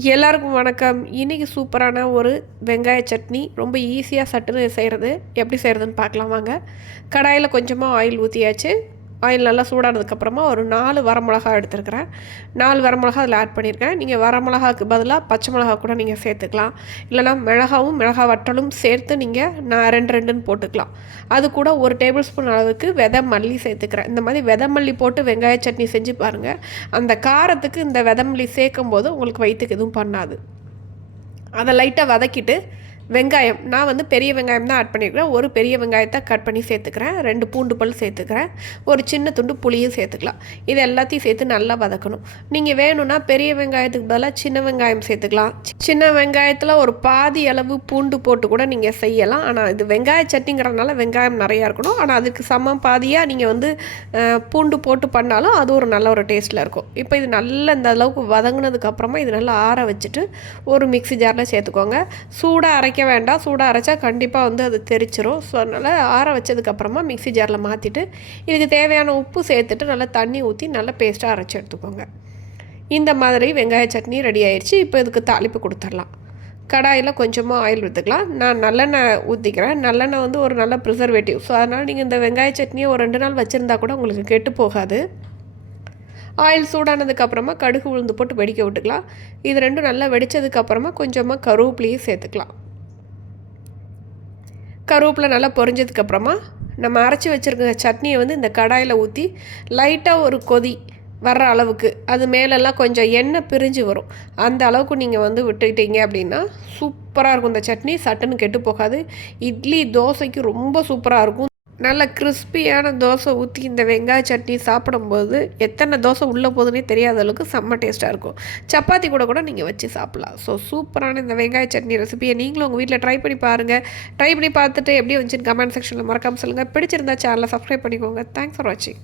எல்லாருக்கும் வணக்கம். இன்றைக்கி சூப்பரான ஒரு வெங்காய சட்னி ரொம்ப ஈஸியாக சட்டுன்னு செய்கிறது எப்படி செய்கிறதுன்னு பார்க்கலாம் வாங்க. கடாயில் கொஞ்சமாக ஆயில் ஊற்றியாச்சு ஆயில் நல்லா சூடானதுக்கப்புறமா ஒரு நாலு வரமிளகா எடுத்துருக்கிறேன். நாலு வரமிளகா அதில் ஆட் பண்ணியிருக்கேன் நீங்கள் வரமிளகாவுக்கு பதிலாக பச்சை மிளகா கூட நீங்கள் சேர்த்துக்கலாம். இல்லைனா மிளகாவும் மிளகா வற்றலும் சேர்த்து நீங்கள் நான் ரெண்டு ரெண்டுன்னு போட்டுக்கலாம். அது கூட ஒரு டேபிள் ஸ்பூன் அளவுக்கு விதை மல்லி சேர்த்துக்கிறேன். இந்த மாதிரி விதை மல்லி போட்டு வெங்காய சட்னி செஞ்சு பாருங்கள் அந்த காரத்துக்கு இந்த விதை மல்லி சேர்க்கும் போது உங்களுக்கு வயிற்றுக்கு எதுவும் பண்ணாது. அதை லைட்டாக வதக்கிட்டு வெங்காயம். நான் வந்து பெரிய வெங்காயம் தான் ஆட் பண்ணியிருக்கிறேன் ஒரு பெரிய வெங்காயத்தை கட் பண்ணி சேர்த்துக்கிறேன். ரெண்டு பூண்டு பல் சேர்த்துக்கிறேன். ஒரு சின்ன துண்டு புளியும் சேர்த்துக்கலாம். இது எல்லாத்தையும் சேர்த்து நல்லா வதக்கணும். நீங்கள் வேணும்னா பெரிய வெங்காயத்துக்கு பதிலாக சின்ன வெங்காயம் சேர்த்துக்கலாம். சின்ன வெங்காயத்தில் ஒரு பாதி அளவு பூண்டு போட்டு கூட நீங்கள் செய்யலாம். ஆனால் இது வெங்காய சட்னிங்கிறதுனால வெங்காயம் நிறையா இருக்கணும். ஆனால் அதுக்கு சமம் பாதியாக நீங்கள் வந்து பூண்டு போட்டு பண்ணாலும் அது ஒரு நல்ல ஒரு டேஸ்ட்டில் இருக்கும். இப்போ இது நல்ல இந்த அளவுக்கு வதங்கினதுக்கப்புறமா இது நல்லா ஆற வச்சுட்டு ஒரு மிக்ஸி ஜாரில் சேர்த்துக்கோங்க. சூடாக அரை அரைக்க வேண்டாம். சூடாக அரைச்சா கண்டிப்பாக வந்து அது தெரிச்சிரும். ஸோ அதனால் ஆற வச்சதுக்கப்புறமா மிக்ஸி ஜாரில் மாற்றிட்டு இதுக்கு தேவையான உப்பு சேர்த்துட்டு நல்லா தண்ணி ஊற்றி நல்லா பேஸ்ட்டாக அரைச்சி எடுத்துக்கோங்க. இந்த மாதிரி வெங்காய சட்னி ரெடி ஆயிடுச்சு இப்போ இதுக்கு தாளிப்பு கொடுத்துடலாம். கடாயில் கொஞ்சமாக ஆயில் ஊற்றுக்கலாம் நான் நல்லெண்ணெய் ஊற்றிக்கிறேன் நல்லெண்ணெய் வந்து ஒரு நல்ல ப்ரிசர்வேட்டிவ் ஸோ அதனால் நீங்கள் இந்த வெங்காய சட்னியை ஒரு ரெண்டு நாள் வச்சுருந்தா கூட உங்களுக்கு கெட்டு போகாது. ஆயில் சூடானதுக்கப்புறமா கடுகு உளுந்து போட்டு வெடிக்க விட்டுக்கலாம். இது ரெண்டும் நல்லா வெடித்ததுக்கப்புறமா கொஞ்சமாக கருவேப்பிலையும் சேர்த்துக்கலாம். கருவேப்பிலை நல்லா பொரிஞ்சதுக்கப்புறமா நம்ம அரைச்சி வச்சுருக்க சட்னியை வந்து இந்த கடாயில் ஊற்றி லைட்டாக ஒரு கொதி வர்ற அளவுக்கு அது மேலெல்லாம் கொஞ்சம் எண்ணெய் பிரிஞ்சு வரும். அந்த அளவுக்கு நீங்கள் வந்து விட்டுக்கிட்டீங்க அப்படின்னா சூப்பராக இருக்கும். இந்த சட்னி சட்டுன்னு கெட்டு போகாது. இட்லி தோசைக்கு ரொம்ப சூப்பராக இருக்கும். நல்ல கிறிஸ்பியான தோசை ஊற்றி இந்த வெங்காய சட்னி சாப்பிடும்போது எத்தனை தோசை உள்ளே போகுதுன்னே தெரியாத அளவுக்கு செம்ம டேஸ்ட்டாக இருக்கும். சப்பாத்தி கூட கூட நீங்கள் வச்சு சாப்பிட்லாம். ஸோ சூப்பரான இந்த வெங்காய சட்னி ரெசிபியை நீங்களும் உங்கள் வீட்டில் ட்ரை பண்ணி பாருங்கள் ட்ரை பண்ணி பார்த்துட்டு எப்படி வந்துச்சுன்னு கமெண்ட் செக்ஷனில் மறக்காமல் சொல்லுங்கள் பிடிச்சிருந்தா சேனலை சப்ஸ்கிரைப் பண்ணிக்கோங்க. தேங்க்ஸ் ஃபார் வாட்சிங்